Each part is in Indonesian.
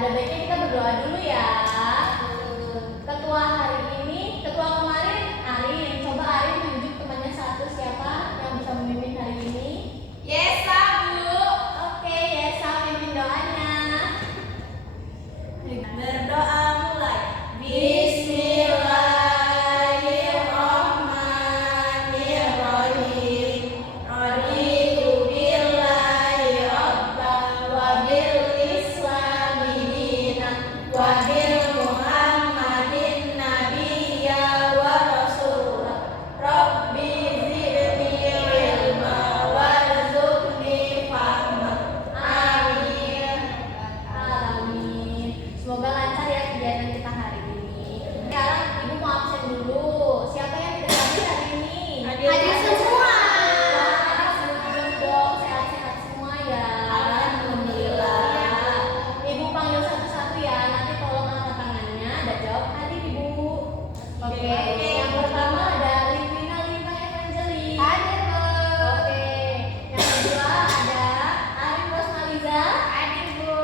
ada baiknya kita berdoa dulu ya. Ketua hari ini, ketua kemarin Arin. Coba Arin tunjuk temannya satu, siapa yang bisa memimpin hari ini? Yesa, Bu. Oke, Yesa pimpin doanya. Berdoa mulai. Bismillahirrahmanirrahim. Raditu billahi rabban wa bil islami dinan wa bil muhammadin nabiyya wa rasulah. Rabbi zidni ilma warzuqni fahma. Amin. Amin. Semoga lancar ya kegiatan kita hari ini. Sekarang Ibu mau absen dulu. Siapa yang tidak hadir hari ini? Hadir semua. Dong, sehat-sehat semua ya. Alhamdulillah. Ibu panggil satu-satu ya. Nanti tolong angkat tangannya dan jawab hadir Ibu. Oke. Yang pertama ada Livina Evangelis. Hadir, Bu. Oke. Yang kedua ada Arif Rosmaliza. Hadir, Bu.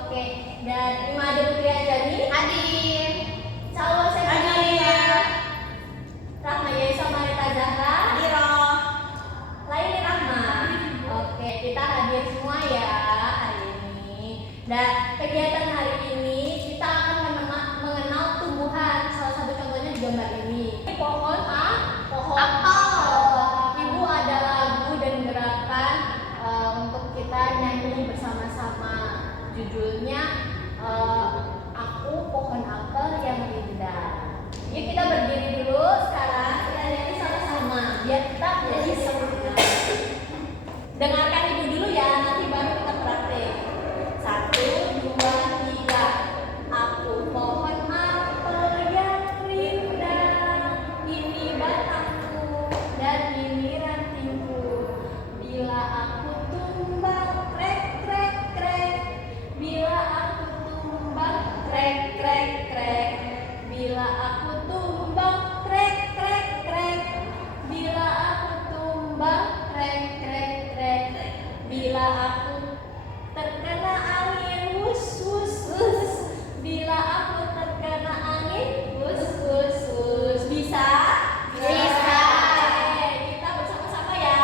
Oke. Dan Imade Putri Anjani. Hadir. Calon September. Rahma Yesa Marita Zahra. Hadir. Laili Rahma. Oke, kita hadir semua ya hari ini. Dan kegiatan hari ini kita akan mengenal tumbuhan. Salah satu contohnya di gambar ini. Ini pohon pohon Apel. Ibu ada lagu dan gerakan untuk kita nyanyi bersama-sama. Judulnya Aku Pohon Apel Yang Indah. Yuk kita berdiri dulu sekarang, kita nyanyi sama-sama biar kita jadi semangat. Dengarkan Ibu dulu ya, nanti baru kita praktek. 1, 2, 3. Aku pohon apel yang rindang, ini batangku dan ini rantingku. Bila aku tumbang, krek krek krek. Bila aku tumbang, krek krek krek. Bila aku tumbang, krek krek krek. Bila aku tumbang, krek krek krek. Bila aku terkena angin, wus wus wus. Bila aku terkena angin, wus wus wus. Bisa? Bisa. Oke, kita bersama-sama ya.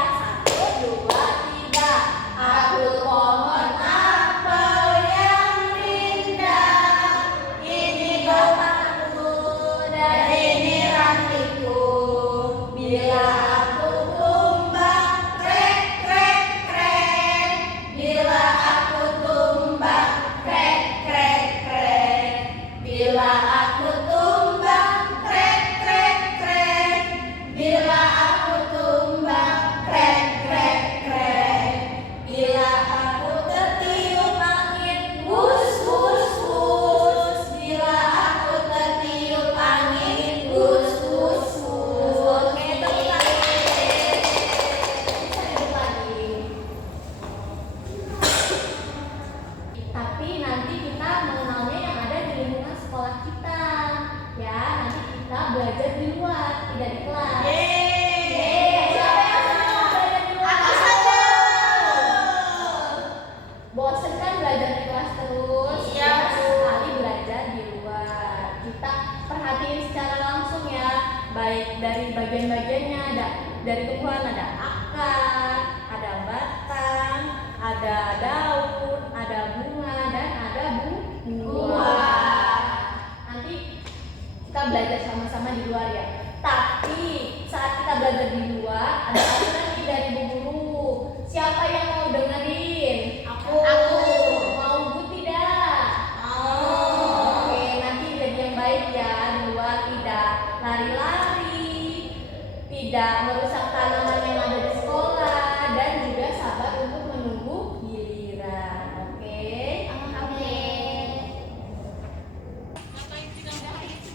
1, 2, 3. Aku pohon Apel yang rindang, ini batangku dan ini rantingku. Bila aku tumbang, krek krek krek. Bila aku tumbang, krek krek krek. Bila aku tumbang, krek krek krek. Bila aku tumbang, krek krek krek. Bila aku tertiup angin, wus wus wus. Bila aku tertiup angin, wus wus wus. Oke, tepuk tangan. Bisa duduk lagi. Tapi nanti kita mengenalnya yang ada di lingkungan sekolah kita. Ya, nanti kita belajar di luar, tidak di kelas. Yeay, siapa yang senang belajar di luar? Aku senang. Bosen kan belajar di kelas terus? Iya, Ya, Bu. sekali belajar di luar. Kita perhatiin secara langsung ya, baik dari bagian-bagiannya. Ada dari tumbuhan, ada akar, ada batang, ada daun, ada bunga, dan ada buah. Nanti kita belajar sama-sama di luar ya. Tapi saat kita belajar di luar, ada aturan nih dari Bu Guru. Siapa yang mau dengerin? Aku. Mau Bu tidak? Oke, nanti jadi yang baik ya. Di luar tidak lari-lari, tidak merusak tanaman yang ada di sekolah, dan juga sabar untuk menunggu giliran. Oke?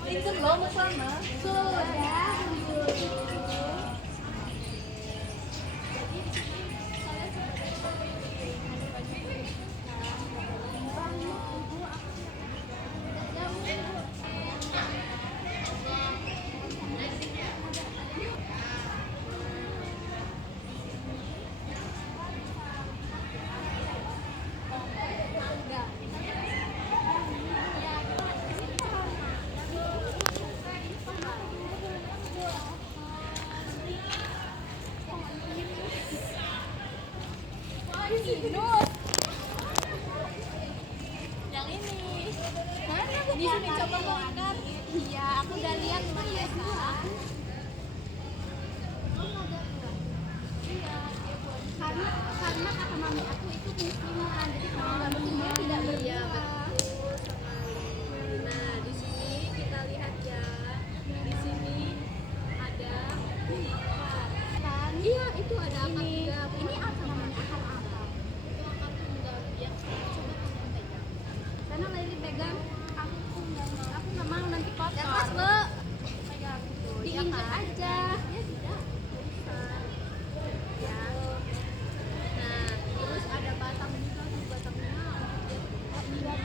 Ikut lomba sama. Sudah. Di sini coba makan. Iya, aku udah lihat lumayan. Iya, karena kata mami aku itu musliman, jadi kalau nggak muslim dia tidak berbuah. Iya, betul sekali. Nah, di sini kita lihat ya. Di sini ada Kan? iya, itu ada akar Ini juga. ini apa namanya? Akar apa? Itu akar tunggal yang coba kamu pegang. Karena Laili pegang, aku nggak mau nanti kotor. Ya, Mas, Bu. Pegang itu. Iya Diinjek kan? aja. Ya tidak, usah. Ya. Nah, terus ada batang juga tuh batangnya. Enggak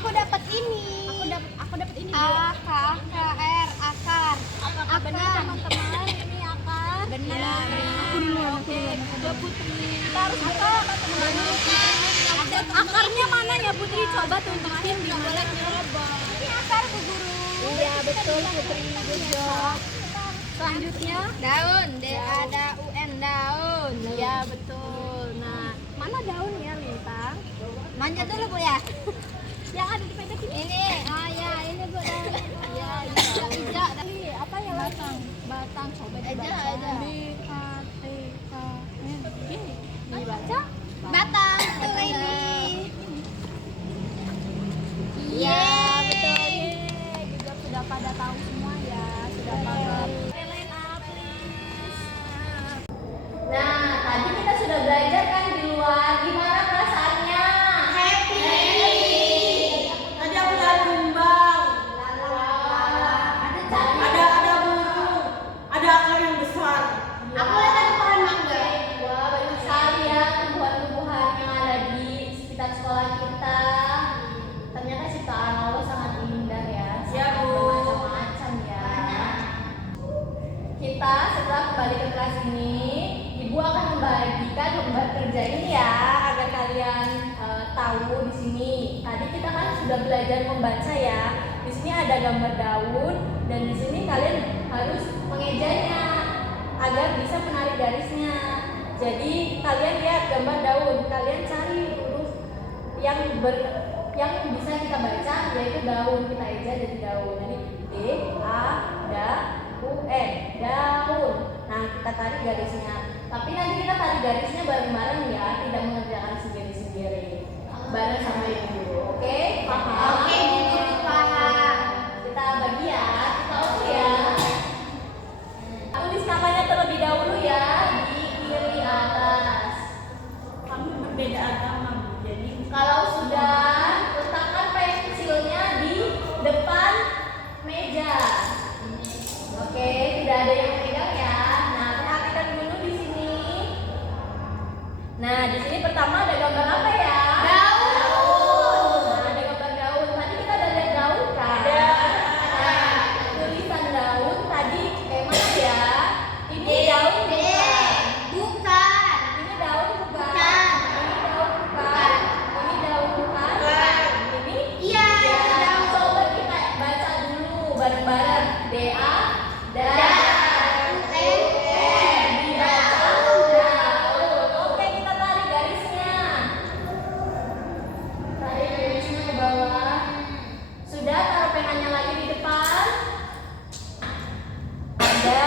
Aku dapat ini. Aku dapat ini. AKR, akar. Apakah benar teman-teman? Ini akar. Benar. Aku duluan. Oke, juga Putri. Kita harus akar. Akarnya mana ya Putri? Coba tunjukin di mana. Ini akar Bu Guru. Iya betul Putri. Selanjutnya daun. Ada UN daun. Iya betul. Nah, mana daun ya Lintang? Manjat dulu Bu ya. Yang ada di pencet ini. Oh ya, ini Bu daun. Iya, hijau. Tadi apa ya batang? Batang coba dibaca. Dibaca? Batang. Betul ini. Iya, betul. Juga sudah pada tahu semua ya, sudah paham. Nah, tadi kita sudah belajar kan di luar. Gimana perasaannya? Happy. Tadi aku lihat kumbang, ada burung, ada akar yang besar. Aku lihat ada pohon mangga. Wah, banyak sekali ya tumbuhan-tumbuhan yang ada di sekitar sekolah kita. Ternyata ciptaan Allah sangat indah ya. Ya, Sangat Bu. bermacam-macam ya. Kita setelah kembali ke kelas ini, Ibu akan membagikan lembar kerja ini ya, agar kalian tahu di sini. Tadi kita kan sudah belajar membaca ya. Di sini ada gambar daun dan di sini kalian harus mengejanya agar bisa menarik garisnya. Jadi kalian lihat gambar daun, kalian cari huruf yang bisa kita baca yaitu daun, kita eja jadi daun. Jadi D A D U N, daun. Nah, kita tarik garisnya. Tapi nanti kita tarik garisnya bareng-bareng ya, tidak mengerjakan sendiri-sendiri. Bareng sama Ibu Guru. Oke? Paham? Oke, Bu Guru, paham. Kita bagi ya, kita oke ya. Tulis namanya terlebih dahulu ya di kiri atas. Kami berbeda agama, Bu. Jadi Kalau sudah, letakkan pensilnya di depan meja. Oke, tidak ada yang pegang ya. Nah, perhatikan dulu di sini. Nah, di sini pertama ada gambar apa ya? Daun. Nah, ada gambar daun. Tadi kita ada lihat daun kan? Ada. Nah, tulisan daun tadi mana ya? Ini daun bukan? Bukan. Ini daun bukan? Bukan. Ini daun bukan? Ini daun bukan? Bukan. Ini? Iya, Ya, daun. coba kita baca dulu bareng-bareng. D-A, Daun. dibaca daun. Oke, kita tarik garisnya. Tarik garisnya ke bawah. Sudah, taruh penanya lagi di depan. Ada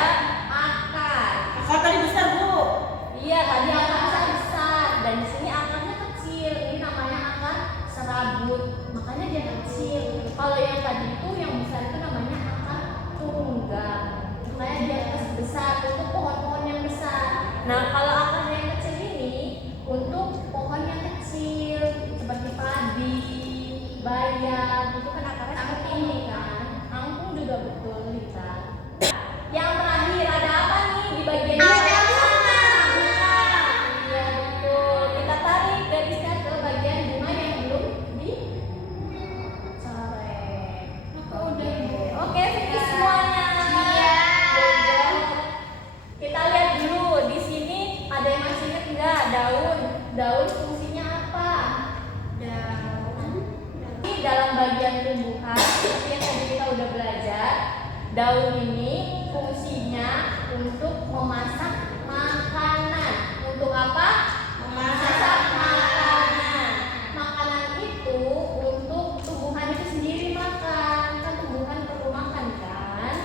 akar. akar tadi besar, Bu. Iya, tadi akarnya besar dan di sini akarnya kecil. Ini namanya akar serabut. Makanya dia kecil. Kalau yang tadi itu yang besar itu namanya akar tunggang. Makanya dia besar untuk pohon-pohon yang besar. Nah, kalau akar yang kecil ini untuk pohon yang kecil seperti padi, bayam, itu kan akarnya seperti ini kan. Angkung juga betul, Lita. Yang terakhir ada apa nih di bagian Ada bunga? bunga. Iya betul. Kita tarik garisnya ke bagian bunga yang belum dicoret. Oke, finish semuanya. Iya. Kita lihat dulu di sini ada yang masih ingat nggak daun? Daun fungsinya apa? Ini dalam bagian tumbuhan seperti yang tadi kita udah belajar. Daun ini fungsinya untuk memasak makanan. Untuk apa? Memasak makanan. Makanan itu untuk tumbuhan itu sendiri makan. Kan tumbuhan perlu makan kan?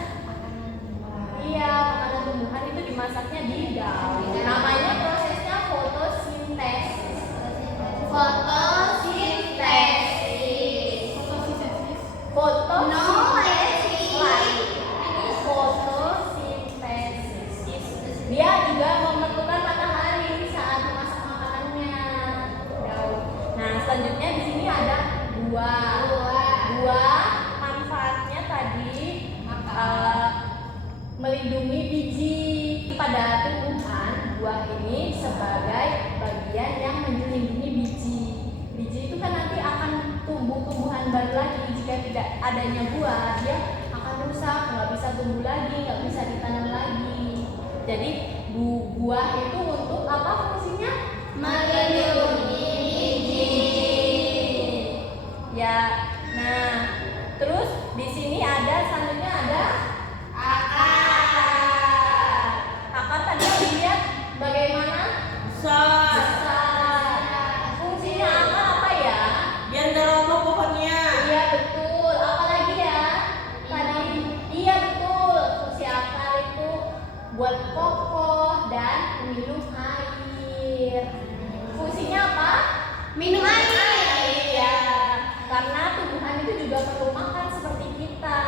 Iya, makanan tumbuhan itu dimasaknya di daun. Namanya prosesnya fotosintesis. Fotosintesis. Fotosintesis. Dia juga memerlukan matahari saat memasak makanannya. adanya buah dia akan rusak, nggak bisa tumbuh lagi, nggak bisa ditanam lagi. Jadi buah itu untuk apa fungsinya? Melindungi biji. Ya, nah terus di sini ada selanjutnya ada akar. Akar tadi dilihat bagaimana? Besar. Besar. Fungsinya akar apa ya? Biar nggak roboh pohonnya. Iya betul. Apalagi ya? Tadi iya betul. Fungsi akar itu buat kokoh dan minum air. Fungsinya apa? Minum air. Iya. Karena tumbuhan itu juga perlu makan seperti kita.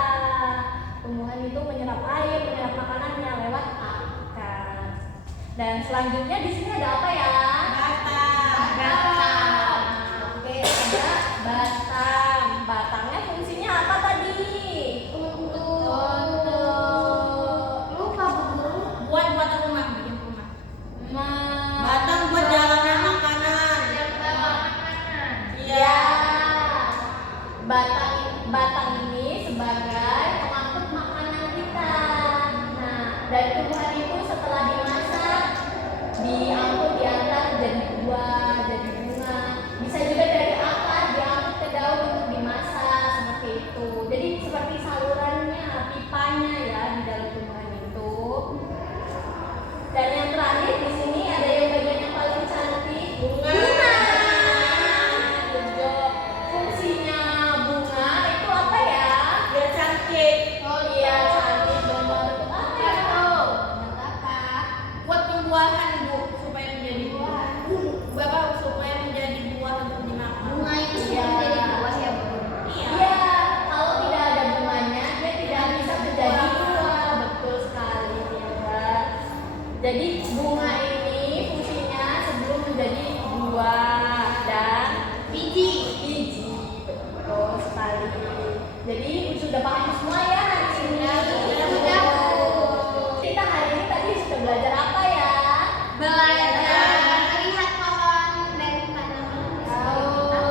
Tumbuhan itu menyerap air, menyerap makanannya lewat akar. Dan selanjutnya di sini ada apa ya? Batang. Oke, ada batang. Batangnya fungsinya apa tadi? Untuk Lupa Bu. Buat rumah, bikin rumah. Ma- Batang buat jalannya makanan. Iya. Batang ini sebagai pengangkut makanan kita. Nah, dari tumbuhan itu setelah dimasak, diangkut diangkat jadi buah, jadi bunga. Bisa juga dari akar diangkut ke daun untuk dimasak seperti itu. Jadi seperti salurannya, pipanya ya di dalam tumbuhan itu. Dan yang terakhir di sini ada yang bagian yang paling cantik, bunga. Betul. Fungsinya bunga itu apa ya? Biar cantik. Oh iya cantik benar. Apa ya? Apa? Buat pembuahan Bu, supaya menjadi buah. Bapak supaya menjadi buah untuk dimakan. Bunga itu Iya. sudah menjadi buah ya Bu. Iya, kalau tidak ada bunganya dia tidak bisa menjadi buah. Betul sekali ya. Jadi bunga ini fungsinya sebelum menjadi buah dan biji. Betul sekali. Jadi sudah paham semua ya hari ini. Sudah. Kita hari ini tadi sudah belajar apa ya? Belajar melihat pohon dan tanaman di sekitar kita.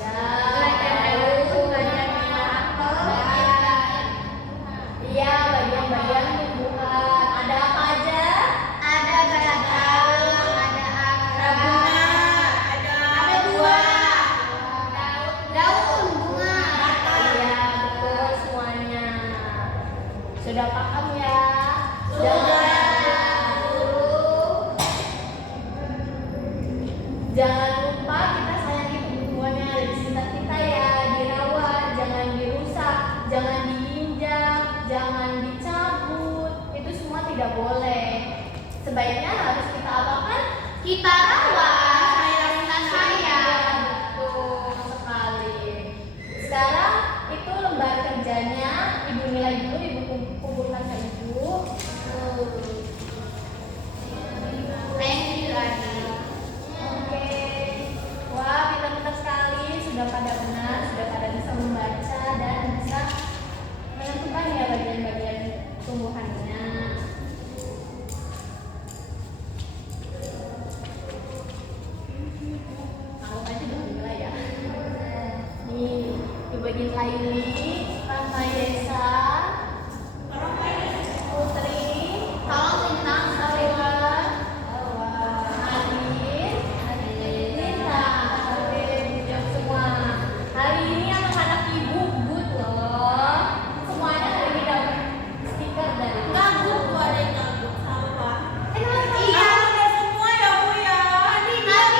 Ya. Belajar daun, belajar apel, belajar Iya, bagian-bagian tumbuhan. Ada apa aja? ada batang, ada akar, ada buah, daun, bunga. Iya, betul semuanya. Sudah paham ya? Sudah. Jangan lupa kita sayangi tumbuhannya ada di sekitar kita ya, dirawat, jangan dirusak, jangan diinjak, jangan dicabut. Itu semua tidak boleh. Sebaiknya harus kita apakan? Kita rawat, kita sayang. Betul sekali. Sekarang itu lembar kerjanya Ibu nilai dulu, Ibu kumpulkan ke Ibu. Thank you lagi. Oke. Wah, pintar-pintar sekali. Sudah pada benar, sudah pada bisa membaca dan bisa menentukan ya bagian-bagian tumbuhannya. Anggap aja udah mulai ya. Nih, Ibu Laili, Rahma Desa, Putri, Tolong bintang Salwa, Adin, Nita, oke, jawab semua. Hari ini anak-anak ibu good loh. Semuanya hari ini dapat stiker dari Ngabur Bu, ada yang ngabur sama. Iya. Udah semua ya Bu ya. Tapi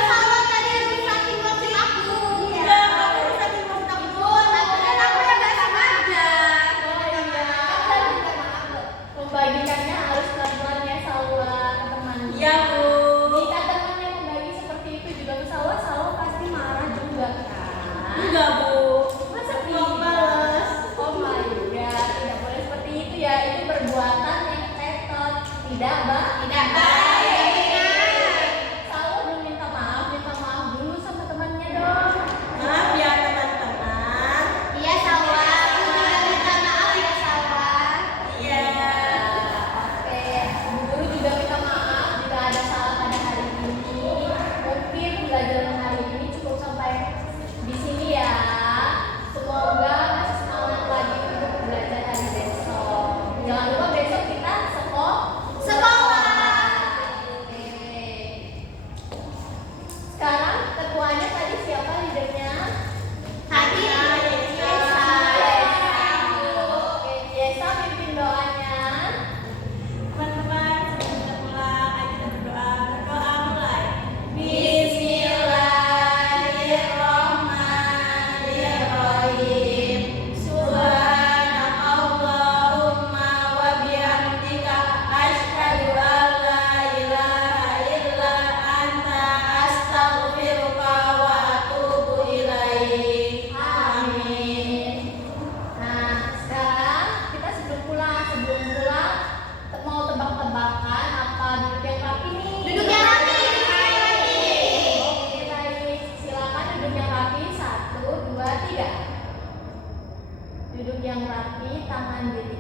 kalau tadi rusakin waktu aku. Iya, kamu rusakin waktu aku. Tapi kan aku udah gak sengaja. Oh iya, kan minta maaf loh. Membagikannya harus pelan-pelan ya Salwa ke teman. Iya Bu. Jika temannya membagi seperti itu juga ke Salwa, Salwa pasti marah juga kan? Enggak Bu. Masa Belum balas. Oh my god, tidak boleh seperti itu ya. Itu perbuatan yang tetot. Tidak, Mbak. Tidak baik. Salwa belum minta maaf dulu sama temannya dong. Maaf ya teman-teman. Iya Salwa, aku juga minta maaf ya Salwa. Iya. Oke, Bu Guru juga minta maaf jika ada salah pada hari ini. Mungkin pembelajaran hari ini cukup sampai di sini ya. tangan di